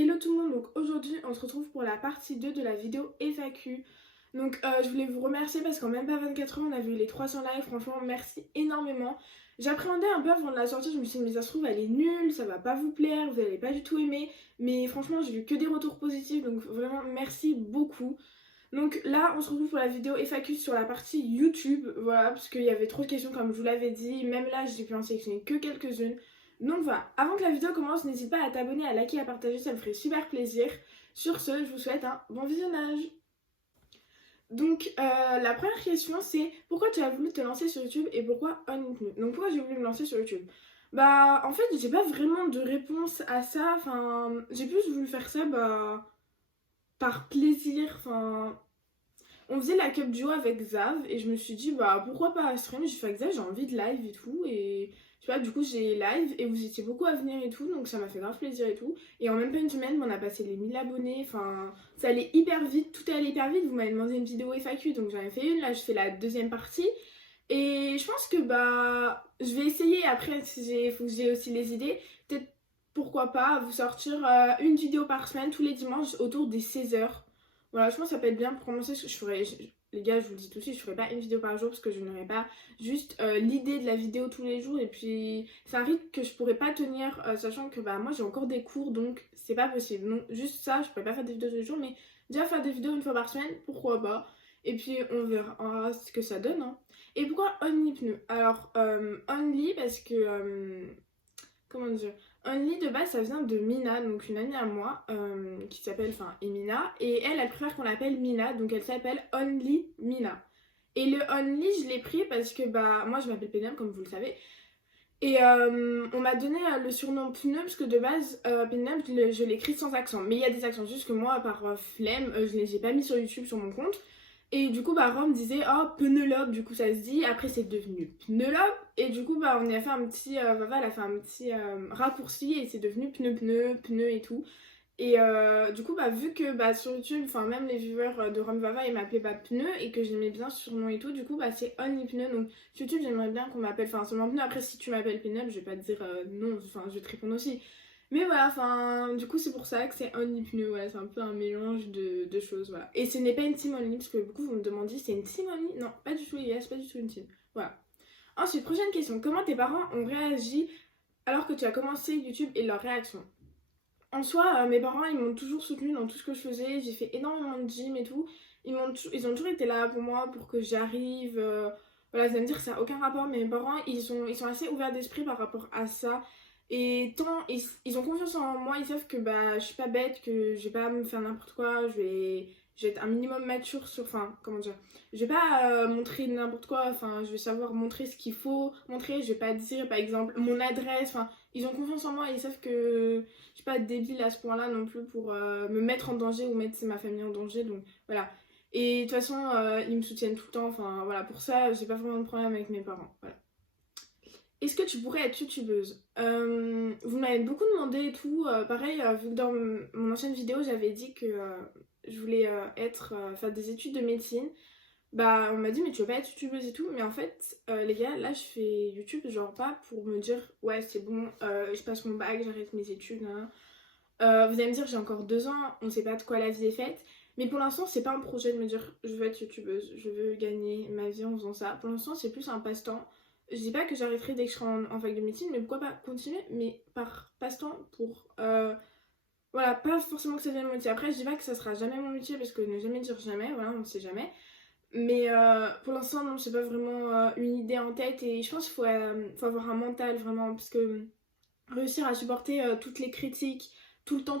Hello tout le monde, donc aujourd'hui on se retrouve pour la partie 2 de la vidéo FAQ. Donc je voulais vous remercier parce qu'en même pas 24 heures on a vu les 300 likes, franchement merci énormément. J'appréhendais un peu avant de la sortie, je me suis dit mais ça se trouve elle est nulle, ça va pas vous plaire, vous allez pas du tout aimer. Mais franchement j'ai eu que des retours positifs donc vraiment merci beaucoup. Donc là on se retrouve pour la vidéo FAQ sur la partie YouTube, voilà, parce qu'il y avait trop de questions comme je vous l'avais dit, même là j'ai pu en sélectionner que quelques-unes. Donc voilà, avant que la vidéo commence, n'hésite pas à t'abonner, à liker, à partager, ça me ferait super plaisir. Sur ce, je vous souhaite un bon visionnage. Donc la première question c'est pourquoi tu as voulu te lancer sur YouTube et pourquoi OnYouTube. Donc pourquoi j'ai voulu me lancer sur YouTube? Bah en fait j'ai pas vraiment de réponse à ça, enfin j'ai plus voulu faire ça par plaisir, enfin on faisait la cup duo avec Zav et je me suis dit bah pourquoi pas stream, j'ai fait avec Zav, j'ai envie de live et tout et tu vois du coup j'ai live et vous étiez beaucoup à venir et tout donc ça m'a fait grave plaisir et tout et en même pas une semaine on a passé les 1000 abonnés, enfin ça allait hyper vite, tout est allé hyper vite, vous m'avez demandé une vidéo FAQ donc j'en ai fait une, là je fais la deuxième partie et je pense que bah je vais essayer après, il faut que j'ai aussi les idées, peut-être pourquoi pas vous sortir une vidéo par semaine tous les dimanches autour des 16 heures. Voilà, je pense que ça peut être bien pour commencer. Les gars, je vous le dis tout de suite, je ferai pas une vidéo par jour parce que je n'aurai pas juste l'idée de la vidéo tous les jours. Et puis, c'est un rythme que je pourrais pas tenir, sachant que bah, moi j'ai encore des cours donc c'est pas possible. Donc, juste ça, je pourrais pas faire des vidéos tous les jours, mais déjà faire des vidéos une fois par semaine, pourquoi pas. Et puis, on verra ce que ça donne. Hein. Et pourquoi Only Pneu? Alors, Only parce que. Comment dire? Only de base ça vient de Mina, donc une amie à moi qui s'appelle, enfin Emina, et elle préfère qu'on l'appelle Mina, donc elle s'appelle Only Mina. Et le Only je l'ai pris parce que bah moi je m'appelle Péniam comme vous le savez, et on m'a donné le surnom Pneu parce que de base Péniam je l'écris sans accent, mais il y a des accents, juste que moi par flemme je les ai pas mis sur YouTube sur mon compte. Et du coup, bah, Rome disait oh Penelope, du coup ça se dit, après c'est devenu Pnelope, et du coup, bah, on a fait un petit, Vava, elle a fait un petit raccourci et c'est devenu pneu et tout. Et du coup, bah, vu que bah, sur YouTube, enfin, même les viewers de Rome Vava, ils m'appelaient pas Pneu et que j'aimais bien ce surnom et tout, du coup, bah, c'est Only Pneu. Donc, sur YouTube, j'aimerais bien qu'on m'appelle, enfin, seulement Pneu. Après, si tu m'appelles Penelope, je vais pas te dire non, enfin, je vais te répondre aussi. Mais voilà, enfin, du coup, c'est pour ça que c'est Only Pneu, voilà, c'est un peu un mélange de choses, voilà. Et ce n'est pas une team Only, parce que beaucoup vous me demandiez, c'est une team Only? Non, pas du tout, les gars, c'est pas du tout une team. Voilà. Ensuite, prochaine question. Comment tes parents ont réagi alors que tu as commencé YouTube et leur réaction? En soi, mes parents, ils m'ont toujours soutenue dans tout ce que je faisais, j'ai fait énormément de gym et tout. Ils ont toujours été là pour moi, pour que j'arrive. Voilà, vous allez me dire que ça n'a aucun rapport, mais mes parents, ils sont assez ouverts d'esprit par rapport à ça. Et tant ils ont confiance en moi, ils savent que bah, je suis pas bête, que je vais pas me faire n'importe quoi, je vais être un minimum mature sur. Enfin, comment dire? Je vais pas montrer n'importe quoi, enfin, je vais savoir montrer ce qu'il faut montrer, je vais pas dire par exemple mon adresse, enfin, ils ont confiance en moi et ils savent que je suis pas débile à ce point-là non plus pour me mettre en danger ou mettre ma famille en danger, donc voilà. Et de toute façon, ils me soutiennent tout le temps, enfin voilà, pour ça, j'ai pas vraiment de problème avec mes parents, voilà. Est-ce que tu pourrais être youtubeuse? Vous m'avez beaucoup demandé et tout. Pareil, vu que dans mon ancienne vidéo, j'avais dit que je voulais faire des études de médecine. Bah, on m'a dit, mais tu veux pas être youtubeuse et tout. Mais en fait, les gars, là, je fais YouTube, genre pas pour me dire, ouais, c'est bon, je passe mon bac, j'arrête mes études. Hein. Vous allez me dire, j'ai encore 2 ans, on sait pas de quoi la vie est faite. Mais pour l'instant, c'est pas un projet de me dire, je veux être youtubeuse, je veux gagner ma vie en faisant ça. Pour l'instant, c'est plus un passe-temps. Je dis pas que j'arrêterai dès que je serai en fac de médecine, mais pourquoi pas continuer, mais par passe-temps pour. Voilà, pas forcément que ça devienne mon métier. Après, je dis pas que ça sera jamais mon métier parce que ne jamais dire jamais, voilà, on ne sait jamais. Mais pour l'instant, non, j'ai pas vraiment une idée en tête et je pense faut avoir un mental vraiment parce que réussir à supporter toutes les critiques tout le temps,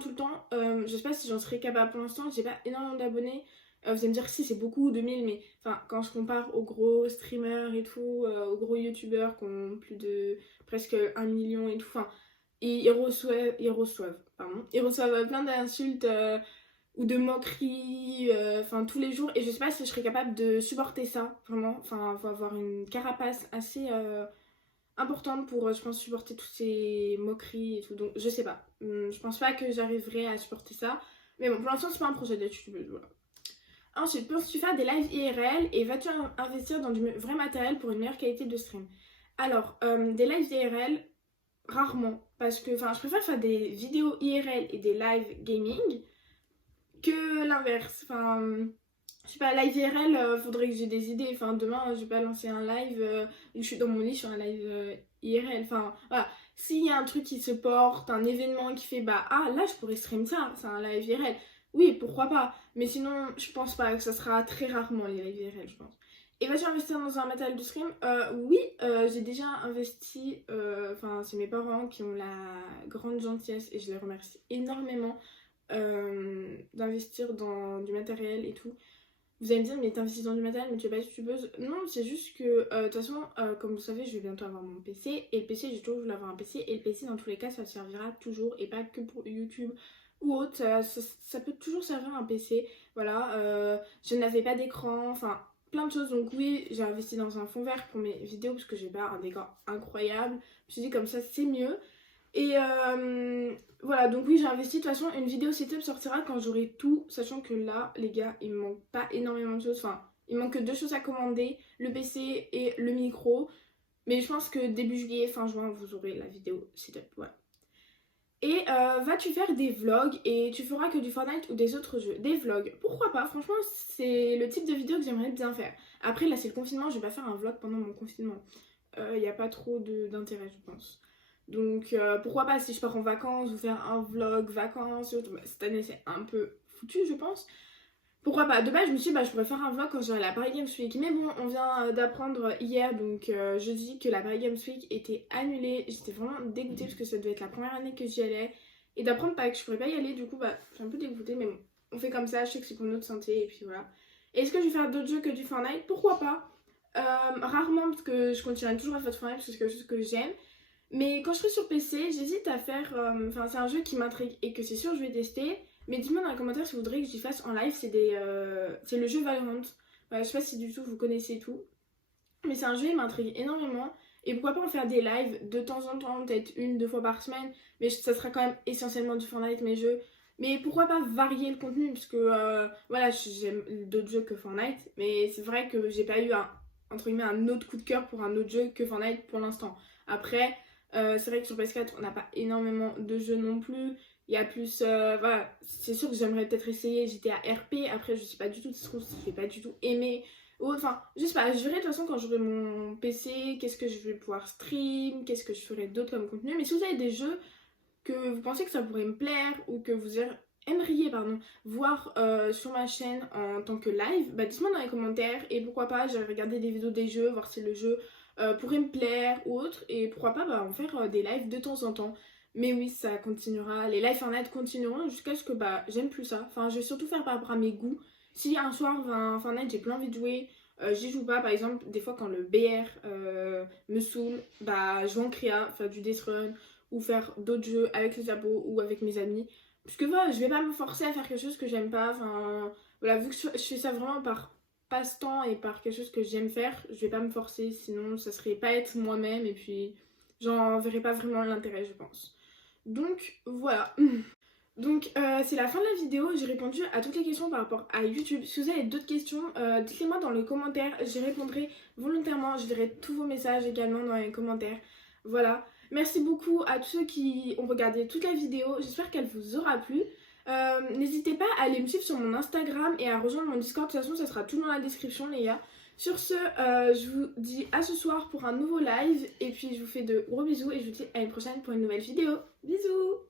je sais pas si j'en serais capable pour l'instant, j'ai pas énormément d'abonnés. Vous allez me dire que si c'est beaucoup, 2000, mais enfin quand je compare aux gros streamers et tout, aux gros youtubeurs qui ont plus de presque 1 million et tout, enfin, et ils reçoivent plein d'insultes ou de moqueries, enfin tous les jours, et je sais pas si je serais capable de supporter ça, vraiment, enfin faut avoir une carapace assez importante pour, je pense, supporter toutes ces moqueries et tout. Donc, je sais pas. Je pense pas que j'arriverai à supporter ça. Mais bon, pour l'instant, c'est pas un projet d'être youtubeuse, voilà. Ensuite, penses-tu faire des lives IRL et vas-tu investir dans du vrai matériel pour une meilleure qualité de stream? Alors, des lives IRL, rarement. Parce que je préfère faire des vidéos IRL et des live gaming que l'inverse. Je sais pas, live IRL, faudrait que j'ai des idées. Demain, je vais pas lancer un live où je suis dans mon lit sur un live IRL. Voilà. S'il y a un truc qui se porte, un événement qui fait là, je pourrais stream ça, c'est un live IRL. Oui, pourquoi pas. Mais sinon, je pense pas que ça sera très rarement les live IRL, je pense. Et vas-tu investir dans un matériel de stream? Oui, j'ai déjà investi. C'est mes parents qui ont la grande gentillesse et je les remercie énormément d'investir dans du matériel et tout. Vous allez me dire, mais t'investis dans du matériel, mais tu es pas youtubeuse. Non, c'est juste que, de toute façon, comme vous savez, je vais bientôt avoir mon PC. Et le PC, j'ai toujours voulu avoir un PC. Et le PC, dans tous les cas, ça servira toujours. Et pas que pour YouTube ou autre. Ça peut toujours servir un PC. Voilà, je n'avais pas d'écran. Plein de choses. Donc oui, j'ai investi dans un fond vert pour mes vidéos. Parce que j'ai pas un décor incroyable. Je me suis dit, comme ça, c'est mieux. Et voilà, donc oui, j'ai investi. De toute façon, une vidéo setup sortira quand j'aurai tout, sachant que là, les gars, il me manque pas énormément de choses. Il me manque que 2 choses à commander, le PC et le micro. Mais je pense que début juillet, fin juin, vous aurez la vidéo setup, voilà. Et vas-tu faire des vlogs et tu feras que du Fortnite ou des autres jeux? Des vlogs, pourquoi pas? Franchement, c'est le type de vidéo que j'aimerais bien faire. Après, là, c'est le confinement, je vais pas faire un vlog pendant mon confinement. Il n'y a pas trop d'intérêt, je pense. Donc pourquoi pas, si je pars en vacances, vous faire un vlog vacances. Cette année c'est un peu foutu, je pense. Pourquoi pas? De base je me suis dit je pourrais faire un vlog quand j'aurai la Paris Games Week. Mais bon, on vient d'apprendre hier, donc jeudi, que la Paris Games Week était annulée. J'étais vraiment dégoûtée parce que ça devait être la première année que j'y allais. Et d'apprendre que je pourrais pas y aller, du coup je suis un peu dégoûtée. Mais bon, on fait comme ça, je sais que c'est pour notre santé et puis voilà. Est-ce que je vais faire d'autres jeux que du Fortnite? Pourquoi pas? Rarement, parce que je continuerai toujours à faire du Fortnite parce que c'est quelque chose que j'aime. Mais quand je serai sur PC, j'hésite à faire... c'est un jeu qui m'intrigue et que c'est sûr je vais tester. Mais dites-moi dans les commentaires si vous voudrez que j'y fasse en live. C'est le jeu Valorant. Je sais pas si du tout vous connaissez tout. Mais c'est un jeu, il m'intrigue énormément. Et pourquoi pas en faire des lives de temps en temps, peut-être 1-2 fois par semaine. Mais ça sera quand même essentiellement du Fortnite, mes jeux. Mais pourquoi pas varier le contenu, parce que voilà, j'aime d'autres jeux que Fortnite. Mais c'est vrai que j'ai pas eu entre guillemets, un autre coup de cœur pour un autre jeu que Fortnite pour l'instant. Après... c'est vrai que sur PS4 on n'a pas énormément de jeux non plus. Il y a plus voilà, c'est sûr que j'aimerais peut-être essayer GTA RP. Après je sais pas du tout si je vais pas du tout aimer. Je sais pas, je verrai de toute façon quand j'aurai mon PC, qu'est-ce que je vais pouvoir stream, qu'est-ce que je ferai d'autre comme contenu. Mais si vous avez des jeux que vous pensez que ça pourrait me plaire ou que vous aimeriez voir sur ma chaîne en tant que live, dites-moi dans les commentaires. Et pourquoi pas, je vais regarder des vidéos des jeux, voir si le jeu pourrait me plaire ou autre. Et pourquoi pas en faire des lives de temps en temps. Mais oui, ça continuera, les lives Fortnite continueront jusqu'à ce que j'aime plus ça. Je vais surtout faire par rapport à mes goûts. Si un soir, Fortnite, j'ai plus envie de jouer, j'y joue pas. Par exemple, des fois quand le BR me saoule, je vais en créa, faire du Death Run ou faire d'autres jeux avec les abos ou avec mes amis. Parce que voilà, je vais pas me forcer à faire quelque chose que j'aime pas. Voilà, vu que je fais ça vraiment par passe-temps et par quelque chose que j'aime faire, je vais pas me forcer, sinon ça serait pas être moi-même et puis j'en verrais pas vraiment l'intérêt, je pense. Donc voilà. Donc c'est la fin de la vidéo, j'ai répondu à toutes les questions par rapport à YouTube. Si vous avez d'autres questions, dites-les moi dans les commentaires, j'y répondrai volontairement, je verrai tous vos messages également dans les commentaires. Voilà, merci beaucoup à tous ceux qui ont regardé toute la vidéo, j'espère qu'elle vous aura plu. N'hésitez pas à aller me suivre sur mon Instagram et à rejoindre mon Discord, de toute façon ça sera tout dans la description les gars. Sur ce, je vous dis à ce soir pour un nouveau live et puis je vous fais de gros bisous et je vous dis à une prochaine pour une nouvelle vidéo. Bisous!